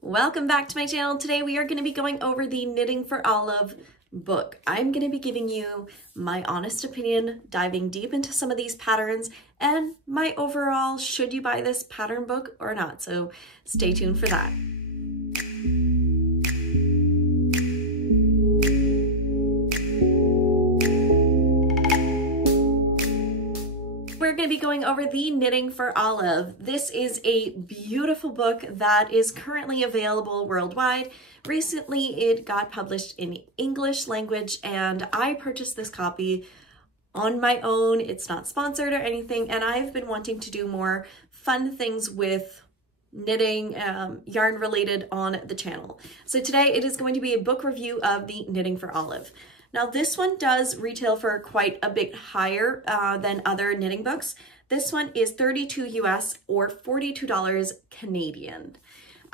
Welcome back to my channel. Today we are going to be going over the Knitting for Olive book. I'm going to be giving you my honest opinion, diving deep into some of these patterns, and my overall should you buy this pattern book or not. So stay tuned for that. We're going to be going over the Knitting for Olive. This is a beautiful book that is currently available worldwide. Recently, it got published in English language, and I purchased this copy on my own. It's not sponsored or anything, and I've been wanting to do more fun things with knitting, yarn related on the channel. So today it is going to be a book review of the Knitting for Olive. Now this one does retail for quite a bit higher than other knitting books. This one is $32 US or $42 Canadian.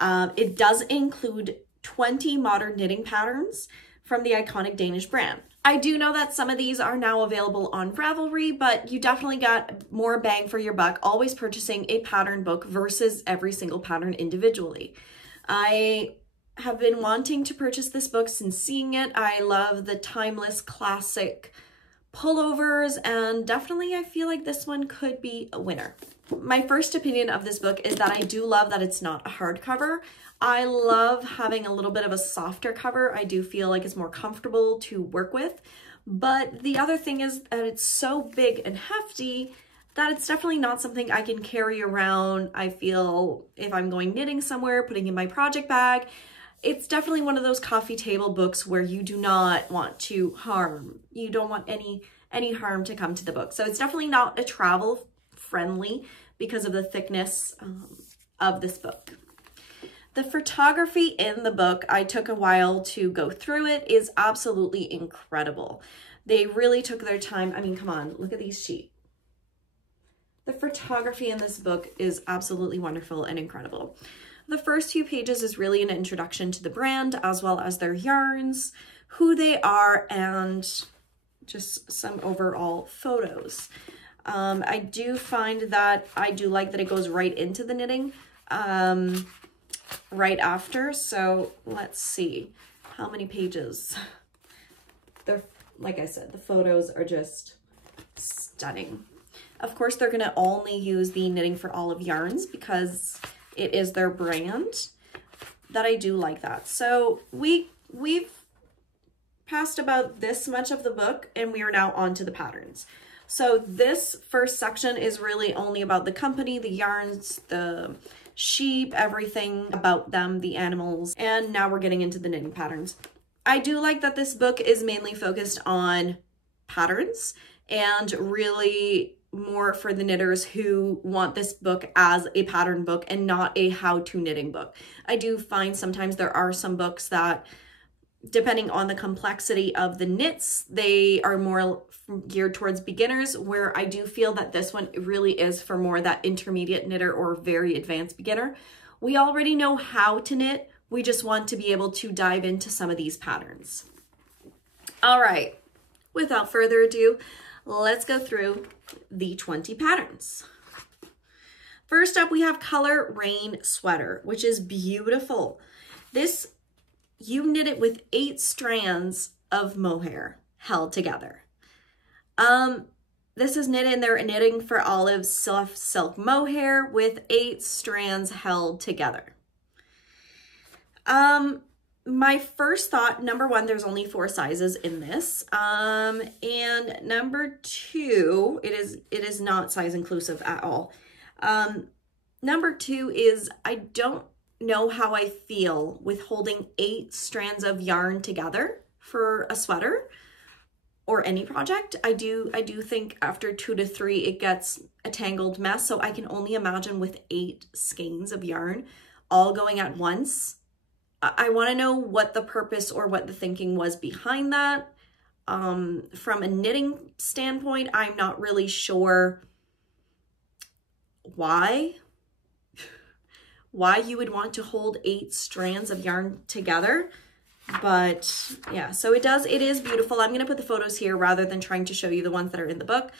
It does include 20 modern knitting patterns from the iconic Danish brand. I do know that some of these are now available on Ravelry, but you definitely got more bang for your buck always purchasing a pattern book versus every single pattern individually. I have been wanting to purchase this book since seeing it. I love the timeless classic pullovers, and definitely I feel like this one could be a winner. My first opinion of this book is that I do love that it's not a hardcover. I love having a little bit of a softer cover. I do feel like it's more comfortable to work with. But the other thing is that it's so big and hefty that it's definitely not something I can carry around. I feel if I'm going knitting somewhere, putting in my project bag, it's definitely one of those coffee table books where you do not want to harm. You don't want any harm to come to the book. So it's definitely not a travel friendly because of the thickness of this book. The photography in the book, I took a while to go through it, is absolutely incredible. They really took their time. I mean, come on, look at these sheets. The photography in this book is absolutely wonderful and incredible. The first few pages is really an introduction to the brand as well as their yarns, who they are, and just some overall photos. I do find that I do like that it goes right into the knitting right after. So let's see how many pages. They're, like I said, the photos are just stunning. Of course, they're going to only use the Knitting for Olive yarns because it is their brand. That I do like that. So we've passed about this much of the book and we are now on to the patterns. So this first section is really only about the company, the yarns, the sheep, everything about them, the animals, and now we're getting into the knitting patterns. I do like that this book is mainly focused on patterns and really more for the knitters who want this book as a pattern book and not a how-to knitting book. I do find sometimes there are some books that, depending on the complexity of the knits, they are more geared towards beginners, where I do feel that this one really is for more that intermediate knitter or very advanced beginner. We already know how to knit. We just want to be able to dive into some of these patterns. All right, without further ado, let's go through the 20 patterns. First up, we have Color Rain Sweater, which is beautiful. This, you knit it with 8 strands of mohair held together. This is knit in their Knitting for Olive soft silk mohair with 8 strands held together. My first thought, number one, there's only 4 sizes in this. And number 2, it is not size inclusive at all. Number 2 is I don't know how I feel with holding 8 strands of yarn together for a sweater or any project. I do think after 2 to 3, it gets a tangled mess. So I can only imagine with 8 skeins of yarn all going at once. I want to know what the purpose or what the thinking was behind that. From a knitting standpoint, I'm not really sure why you would want to hold 8 strands of yarn together. But yeah, so it is beautiful. I'm going to put the photos here rather than trying to show you the ones that are in the book.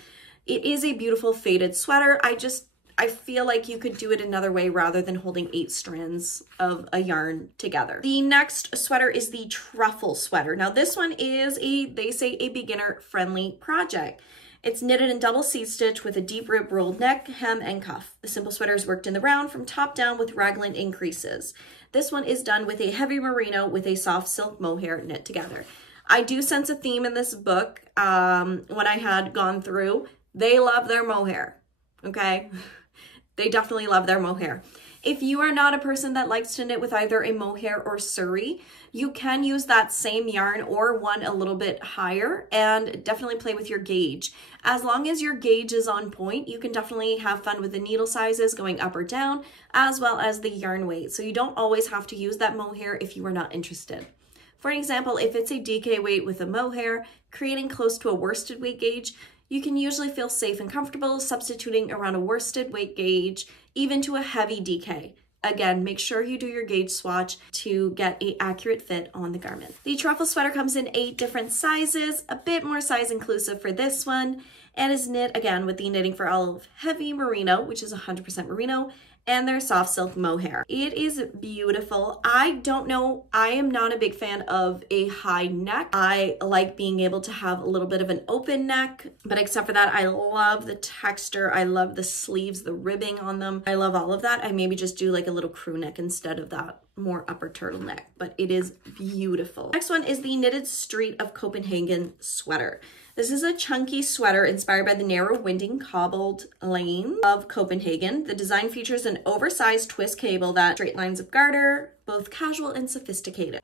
It is a beautiful faded sweater. I feel like you could do it another way rather than holding 8 strands of a yarn together. The next sweater is the Truffle Sweater. Now this one is they say a beginner friendly project. It's knitted in double seam stitch with a deep rib rolled neck, hem, and cuff. The simple sweater is worked in the round from top down with raglan increases. This one is done with a heavy merino with a soft silk mohair knit together. I do sense a theme in this book. When I had gone through, they love their mohair, okay? They definitely love their mohair. If you are not a person that likes to knit with either a mohair or suri, you can use that same yarn or one a little bit higher and definitely play with your gauge. As long as your gauge is on point, you can definitely have fun with the needle sizes going up or down, as well as the yarn weight. So you don't always have to use that mohair if you are not interested. For example, if it's a DK weight with a mohair, creating close to a worsted weight gauge, you can usually feel safe and comfortable substituting around a worsted weight gauge, even to a heavy DK. Again, make sure you do your gauge swatch to get an accurate fit on the garment. The Truffle Sweater comes in 8 different sizes, a bit more size inclusive for this one, and is knit again with the Knitting for Olive heavy merino, which is 100% merino, and their soft silk mohair. It is beautiful. I don't know, I am not a big fan of a high neck. I like being able to have a little bit of an open neck, but except for that, I love the texture. I love the sleeves, the ribbing on them. I love all of that. I maybe just do like a little crew neck instead of that more upper turtleneck, but it is beautiful. Next one is the Knitted Street of Copenhagen sweater. This is a chunky sweater inspired by the narrow winding cobbled lane of Copenhagen. The design features an oversized twist cable that straight lines of garter, both casual and sophisticated.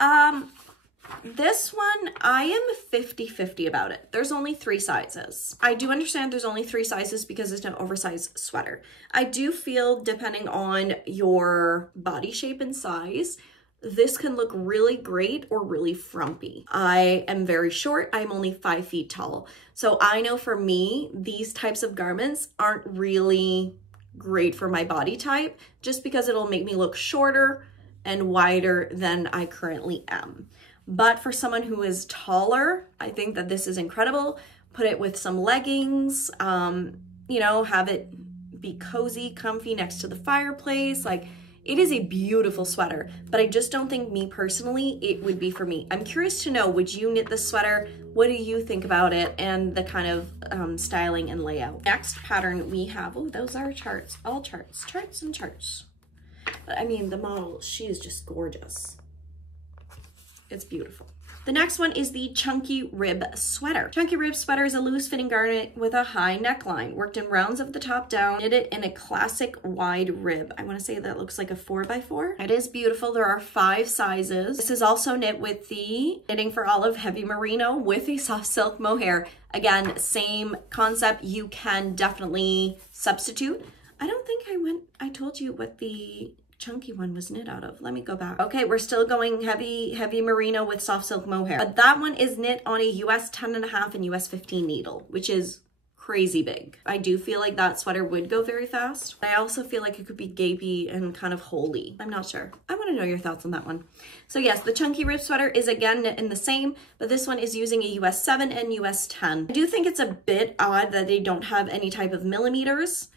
This one, I am 50-50 about it. There's only 3 sizes. I do understand there's only 3 sizes because it's an oversized sweater. I do feel, depending on your body shape and size, this can look really great or really frumpy. I am very short. I'm only 5 feet tall. So I know for me, these types of garments aren't really great for my body type just because it'll make me look shorter and wider than I currently am. But for someone who is taller, I think that this is incredible. Put it with some leggings, you know, have it be cozy, comfy next to the fireplace. Like, it is a beautiful sweater, but I just don't think me personally, it would be for me. I'm curious to know, would you knit this sweater? What do you think about it and the kind of styling and layout? Next pattern we have, oh, those are charts, all charts, charts and charts. But I mean, the model, she is just gorgeous. It's beautiful. The next one is the Chunky Rib Sweater. Chunky Rib Sweater is a loose fitting garment with a high neckline, worked in rounds of the top down, knitted in a classic wide rib. I want to say that looks like a 4x4. It is beautiful. There are 5 sizes. This is also knit with the Knitting for Olive heavy merino with a soft silk mohair. Again, same concept. You can definitely substitute. I don't think I told you what the chunky one was knit out of. Let me go back. Okay, we're still going heavy merino with soft silk mohair. But that one is knit on a US 10.5 and US 15 needle, which is crazy big. I do feel like that sweater would go very fast. I also feel like it could be gapey and kind of holey. I'm not sure. I want to know your thoughts on that one. So yes, the Chunky Rib Sweater is again knit in the same, but this one is using a US 7 and US 10. I do think it's a bit odd that they don't have any type of millimeters.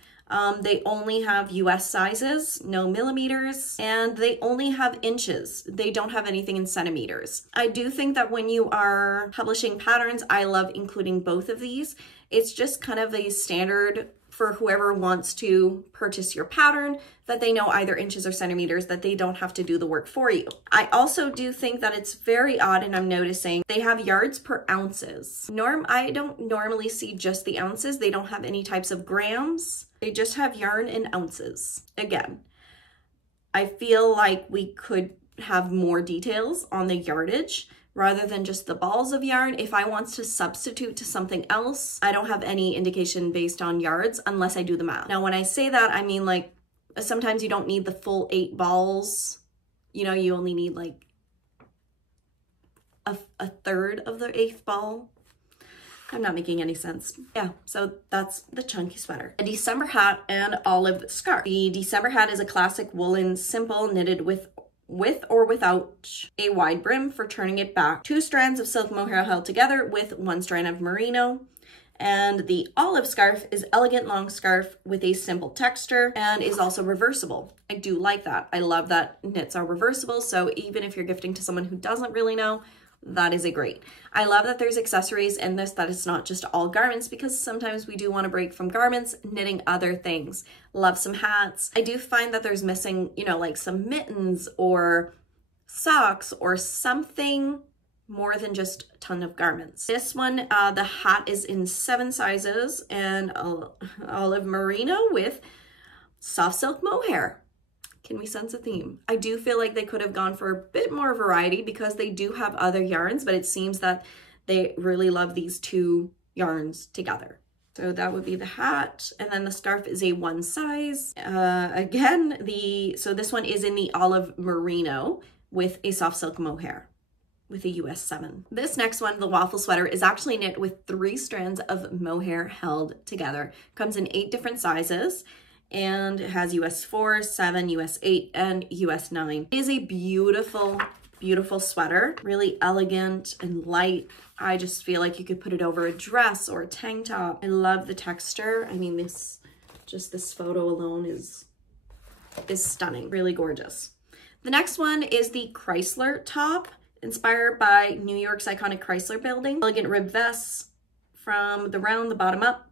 They only have US sizes, no millimeters, and they only have inches. They don't have anything in centimeters. I do think that when you are publishing patterns, I love including both of these. It's just kind of a standard for whoever wants to purchase your pattern, that they know either inches or centimeters, that they don't have to do the work for you. I also do think that it's very odd, and I'm noticing they have yards per ounces. I don't normally see just the ounces. They don't have any types of grams. They just have yarn in ounces. Again, I feel like we could have more details on the yardage rather than just the balls of yarn. If I want to substitute to something else, I don't have any indication based on yards unless I do the math. Now, when I say that, I mean like sometimes you don't need the full 8 balls. You know, you only need like a third of the 8th ball. I'm not making any sense. Yeah, so that's the chunky sweater. A December hat and olive scarf. The December hat is a classic woolen, simple, knitted with or without a wide brim for turning it back. 2 strands of silk mohair held together with 1 strand of merino. And the olive scarf is elegant long scarf with a simple texture and is also reversible. I do like that. I love that knits are reversible. So even if you're gifting to someone who doesn't really know, that is a great. I love that there's accessories in this, that it's not just all garments, because sometimes we do want to break from garments, knitting other things. Love some hats. I do find that there's missing, you know, like some mittens or socks or something more than just a ton of garments. This one, the hat is in 7 sizes and olive merino with soft silk mohair. Can we sense a theme? I do feel like they could have gone for a bit more variety because they do have other yarns, but it seems that they really love these 2 yarns together. So that would be the hat, and then the scarf is a 1 size. Again, so this one is in the olive merino with a soft silk mohair with a US 7. This next one, the waffle sweater, is actually knit with 3 strands of mohair held together. Comes in 8 different sizes and it has US 4, 7, US 8, and US 9. It is a beautiful, beautiful sweater, really elegant and light. I just feel like you could put it over a dress or a tank top. I love the texture. I mean, this photo alone is stunning, really gorgeous. The next one is the Chrysler top, inspired by New York's iconic Chrysler building. Elegant rib vests from the round, the bottom up,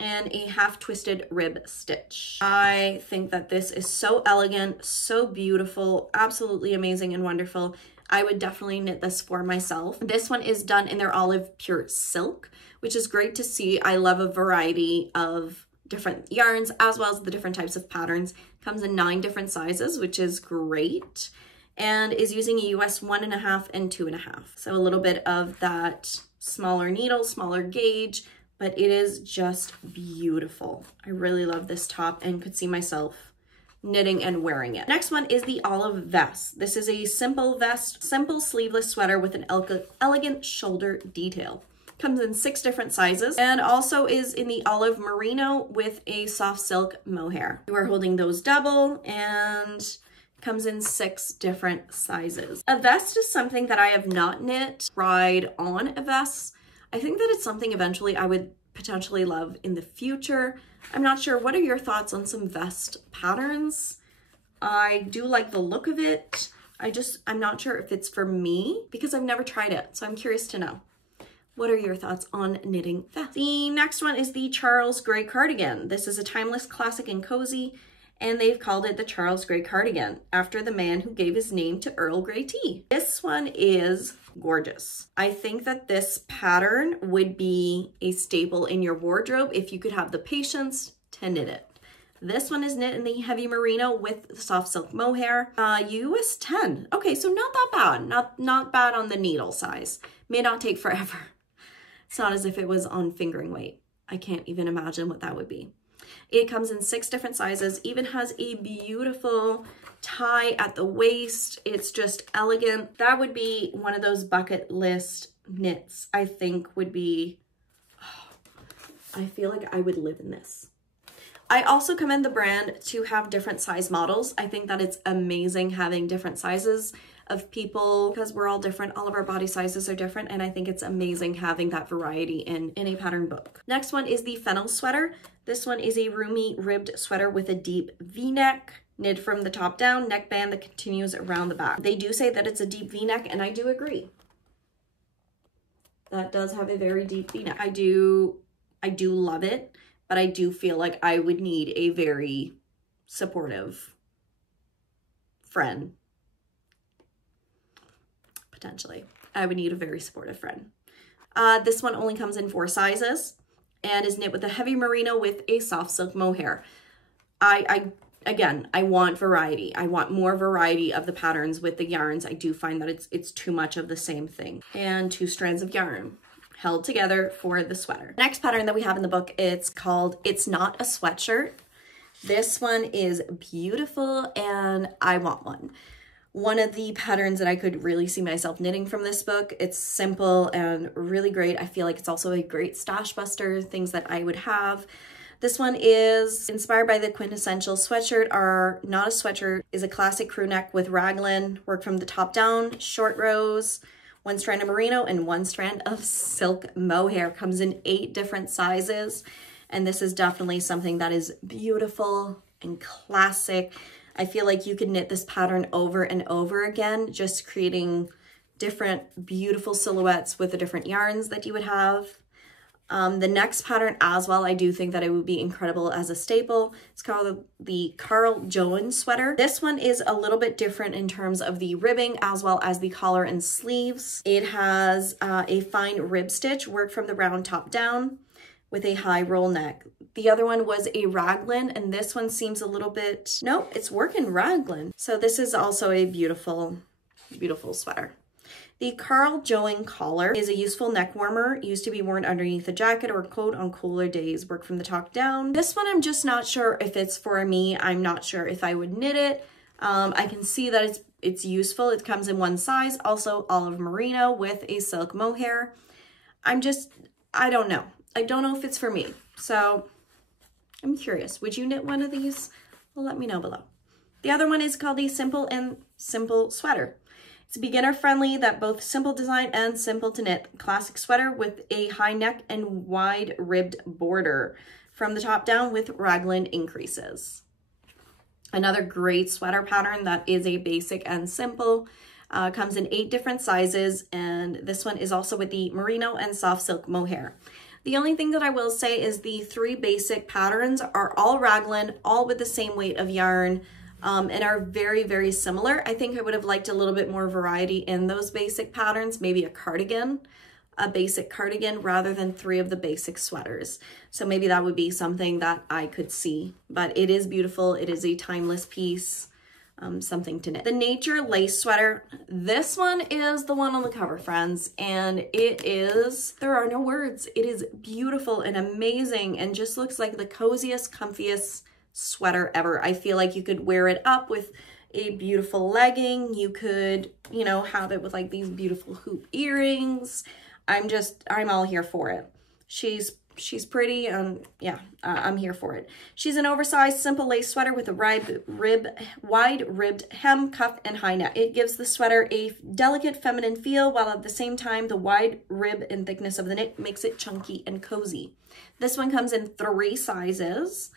and a half twisted rib stitch. I think that this is so elegant, so beautiful, absolutely amazing and wonderful. I would definitely knit this for myself. This one is done in their olive pure silk, which is great to see. I love a variety of different yarns as well as the different types of patterns. Comes in 9 different sizes, which is great, and is using a US 1.5 and 2.5. So a little bit of that smaller needle, smaller gauge, but it is just beautiful. I really love this top and could see myself knitting and wearing it. Next one is the olive vest. This is a simple vest, simple sleeveless sweater with an elegant shoulder detail. Comes in 6 different sizes and also is in the olive merino with a soft silk mohair. You are holding those double and comes in 6 different sizes. A vest is something that I have not knit, tried on a vest. I think that it's something eventually I would potentially love in the future. I'm not sure. What are your thoughts on some vest patterns? I do like the look of it. I'm not sure if it's for me because I've never tried it. So I'm curious to know. What are your thoughts on knitting vests? The next one is the Charles Grey cardigan. This is a timeless classic and cozy, and they've called it the Charles Grey cardigan after the man who gave his name to Earl Grey tea. This one is gorgeous. I think that this pattern would be a staple in your wardrobe if you could have the patience to knit it. This one is knit in the heavy merino with soft silk mohair, US 10. Okay, so not that bad. Not bad on the needle size. May not take forever. It's not as if it was on fingering weight. I can't even imagine what that would be. It comes in 6 different sizes, even has a beautiful tie at the waist. It's just elegant. That would be one of those bucket list knits, I think would be, I feel like I would live in this. I also commend the brand to have different size models. I think that it's amazing having different sizes of people because we're all different. All of our body sizes are different, and I think it's amazing having that variety in a pattern book. Next one is the Fennel Sweater. This one is a roomy ribbed sweater with a deep V-neck, knit from the top down, neckband that continues around the back. They do say that it's a deep V-neck, and I do agree. That does have a very deep V-neck. I do love it, but I do feel like I would need a very supportive friend. Potentially. I would need a very supportive friend. This one only comes in 4 sizes and is knit with a heavy merino with a soft silk mohair. Again, I want variety. I want more variety of the patterns with the yarns. I do find that it's too much of the same thing. And 2 strands of yarn held together for the sweater. Next pattern that we have in the book, it's called It's Not a Sweatshirt. This one is beautiful and I want one. One of the patterns that I could really see myself knitting from this book. It's simple and really great. I feel like it's also a great stash buster, things that I would have. This one is inspired by the quintessential sweatshirt. Our Not A Sweatshirt is a classic crew neck with raglan, work from the top down, short rows, 1 strand of merino and 1 strand of silk mohair. Comes in 8 different sizes. And this is definitely something that is beautiful and classic. I feel like you could knit this pattern over and over again, just creating different beautiful silhouettes with the different yarns that you would have. The next pattern as well, I do think that it would be incredible as a staple. It's called the Carl Johan sweater. This one is a little bit different in terms of the ribbing as well as the collar and sleeves. It has a fine rib stitch worked from the round top down with a high roll neck. The other one was a raglan, and this one seems a little bit, nope, it's working raglan. So this is also a beautiful, beautiful sweater. The Carl Johan collar is a useful neck warmer, used to be worn underneath a jacket or coat on cooler days, work from the top down. This one I'm just not sure if it's for me. I'm not sure if I would knit it. I can see that it's useful. It comes in 1 size, also olive merino with a silk mohair. I don't know. I don't know if it's for me. So I'm curious, would you knit one of these? Well, let me know below. The other one is called the Simple Sweater. It's beginner friendly, that both simple design and simple to knit. Classic sweater with a high neck and wide ribbed border from the top down with raglan increases. Another great sweater pattern that is a basic and simple. Comes in 8 different sizes, and this one is also with the merino and soft silk mohair. The only thing that I will say is the 3 basic patterns are all raglan, all with the same weight of yarn, and are very, very similar. I think I would have liked a little bit more variety in those basic patterns, maybe a basic cardigan rather than 3 of the basic sweaters. So maybe that would be something that I could see, but it is beautiful. It is a timeless piece. Something to knit. The Nature Lace Sweater. This one is the one on the cover, friends, and it is, there are no words. It is beautiful and amazing and just looks like the coziest, comfiest sweater ever. I feel like you could wear it up with a beautiful legging. You could, you know, have it with like these beautiful hoop earrings. I'm all here for it. She's pretty, and yeah, I'm here for it. She's an oversized, simple lace sweater with a wide ribbed hem, cuff, and high neck. It gives the sweater a delicate feminine feel, while at the same time, the wide rib and thickness of the knit makes it chunky and cozy. This one comes in 3 sizes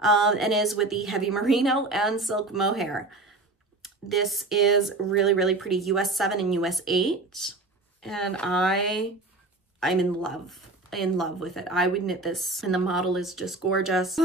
and is with the heavy merino and silk mohair. This is really, really pretty, US 7 and US 8, and I'm in love with it. I would knit this, and the model is just gorgeous.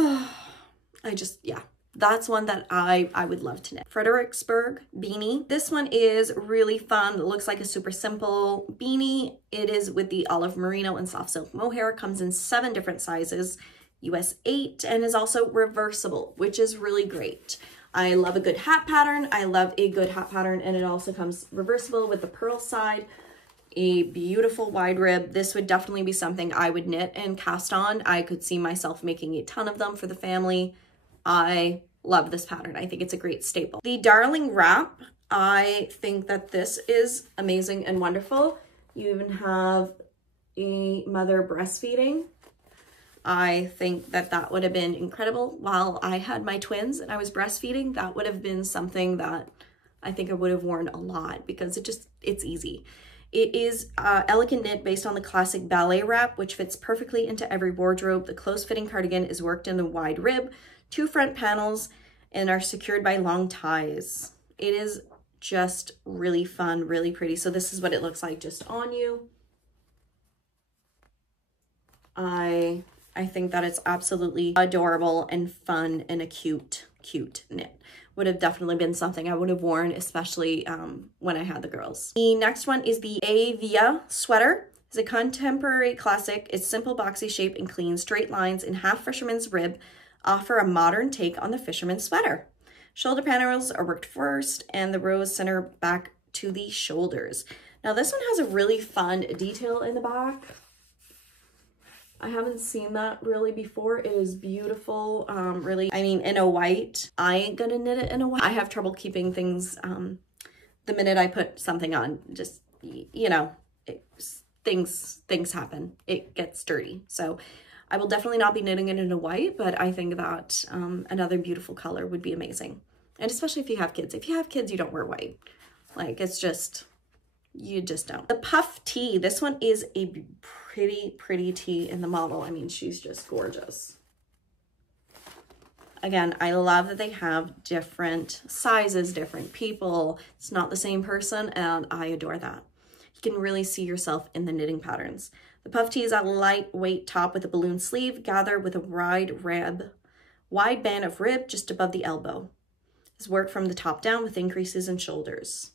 Yeah, that's one that I would love to knit. Frederiksberg Beanie. This one is really fun. It looks like a super simple beanie. It is with the olive merino and soft silk mohair. Comes in 7 different sizes, US 8, and is also reversible, which is really great. I love a good hat pattern. And it also comes reversible with the pearl side. A beautiful wide rib. This would definitely be something I would knit and cast on. I could see myself making a ton of them for the family. I love this pattern. I think it's a great staple. The Darling Wrap. I think that this is amazing and wonderful. You even have a mother breastfeeding. I think that that would have been incredible. While I had my twins and I was breastfeeding, that would have been something that I think I would have worn a lot, because it's easy. It is elegant knit based on the classic ballet wrap, which fits perfectly into every wardrobe. The close-fitting cardigan is worked in the wide rib, 2 front panels, and are secured by long ties. It is just really fun, really pretty. So this is what it looks like just on you. I think that it's absolutely adorable and fun and a cute knit. Would have definitely been something I would have worn, especially when I had the girls. The next one is the Aviaya Sweater. It's a contemporary classic. Its simple boxy shape and clean straight lines in half fisherman's rib offer a modern take on the fisherman's sweater. Shoulder panels are worked first, and the rows center back to the shoulders. Now this one has a really fun detail in the back. I haven't seen that really before. it is beautiful. Really, I mean, in a white. I ain't gonna knit it in a white. I have trouble keeping things the minute I put something on. Just, you know, things happen. It gets dirty. So I will definitely not be knitting it in a white, but I think that another beautiful color would be amazing. And especially if you have kids. If you have kids, you don't wear white. Like, it's just, You just don't. The puff tee, this one is a pretty tee in the model. I mean, she's just gorgeous. Again, I love that they have different sizes, different people. It's not the same person, and I adore that. You can really see yourself in the knitting patterns. The puff tee is a lightweight top with a balloon sleeve, gathered with a wide band of rib just above the elbow. It's worked from the top down with increases in shoulders.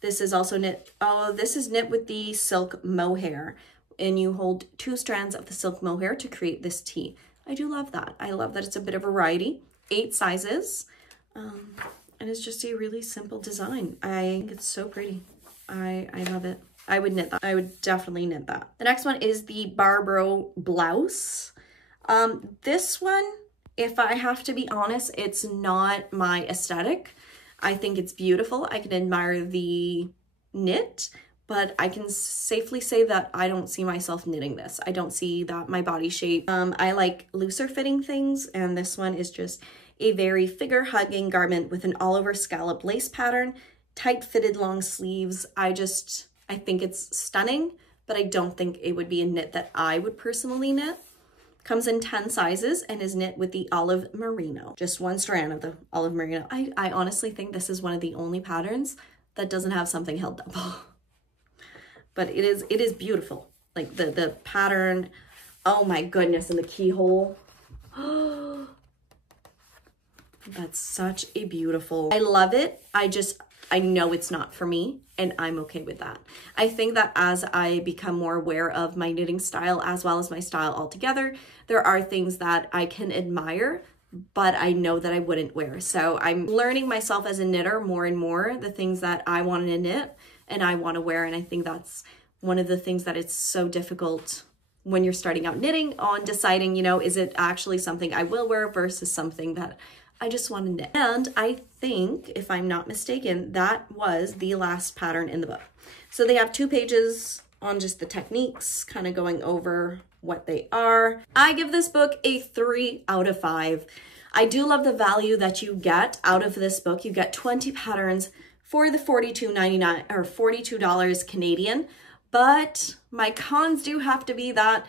This is also knit, this is knit with the silk mohair, and you hold 2 strands of the silk mohair to create this tee. I do love that. I love that it's a bit of variety, 8 sizes, and it's just a really simple design. I think it's so pretty. I love it. I would knit that. I would definitely knit that. The next one is the Barbroe Blouse. This one, if I have to be honest, it's not my aesthetic. I think it's beautiful. I can admire the knit, but I can safely say that I don't see myself knitting this. I don't see that my body shape. I like looser fitting things, and this one is just a very figure hugging garment with an all over scallop lace pattern, tight fitted long sleeves. I think it's stunning, but I don't think it would be a knit that I would personally knit. Comes in 10 sizes and is knit with the olive merino. Just 1 strand of the olive merino. I honestly think this is one of the only patterns that doesn't have something held double. But it is beautiful. Like the pattern, oh my goodness, and the keyhole. That's such a beautiful, I love it. I know it's not for me, and I'm okay with that. I think that as I become more aware of my knitting style as well as my style altogether, there are things that I can admire, but I know that I wouldn't wear. So I'm learning myself as a knitter more and more, the things that I want to knit and I want to wear. And I think that's one of the things that it's so difficult when you're starting out knitting on deciding, you know, is it actually something I will wear versus something that I just want to knit. And I think, if I'm not mistaken, that was the last pattern in the book. So they have 2 pages on just the techniques, kind of going over what they are. I give this book a 3 out of 5. I do love the value that you get out of this book. You get 20 patterns for the $42.99 or $42 Canadian. But my cons do have to be that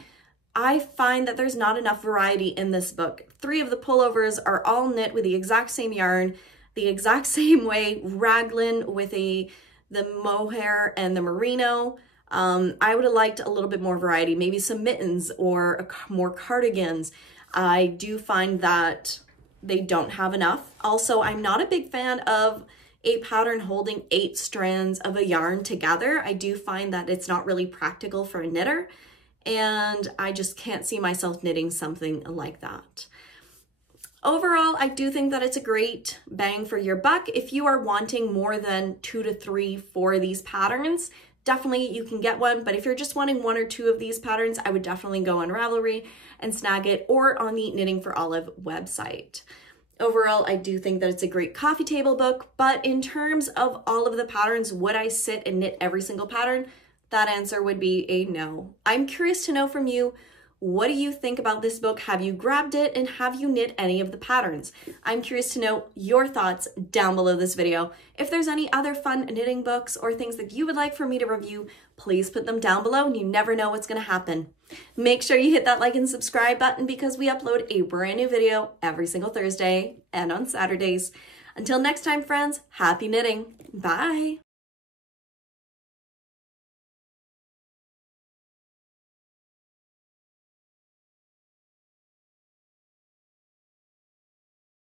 I find that there's not enough variety in this book. 3 of the pullovers are all knit with the exact same yarn, the exact same way, raglan with the mohair and the merino. I would have liked a little bit more variety, maybe some mittens or more cardigans. I do find that they don't have enough. Also, I'm not a big fan of a pattern holding 8 strands of a yarn together. I do find that it's not really practical for a knitter, and I just can't see myself knitting something like that. Overall, I do think that it's a great bang for your buck. If you are wanting more than 2 to 3 for these patterns, definitely you can get one. But if you're just wanting 1 or 2 of these patterns, I would definitely go on Ravelry and snag it, or on the Knitting for Olive website. Overall, I do think that it's a great coffee table book, but in terms of all of the patterns, would I sit and knit every single pattern? That answer would be a no. I'm curious to know from you, what do you think about this book? Have you grabbed it, and have you knit any of the patterns? I'm curious to know your thoughts down below this video. If there's any other fun knitting books or things that you would like for me to review, please put them down below, and you never know what's gonna happen. Make sure you hit that like and subscribe button, because we upload a brand new video every single Thursday and on Saturdays. Until next time, friends, happy knitting. Bye.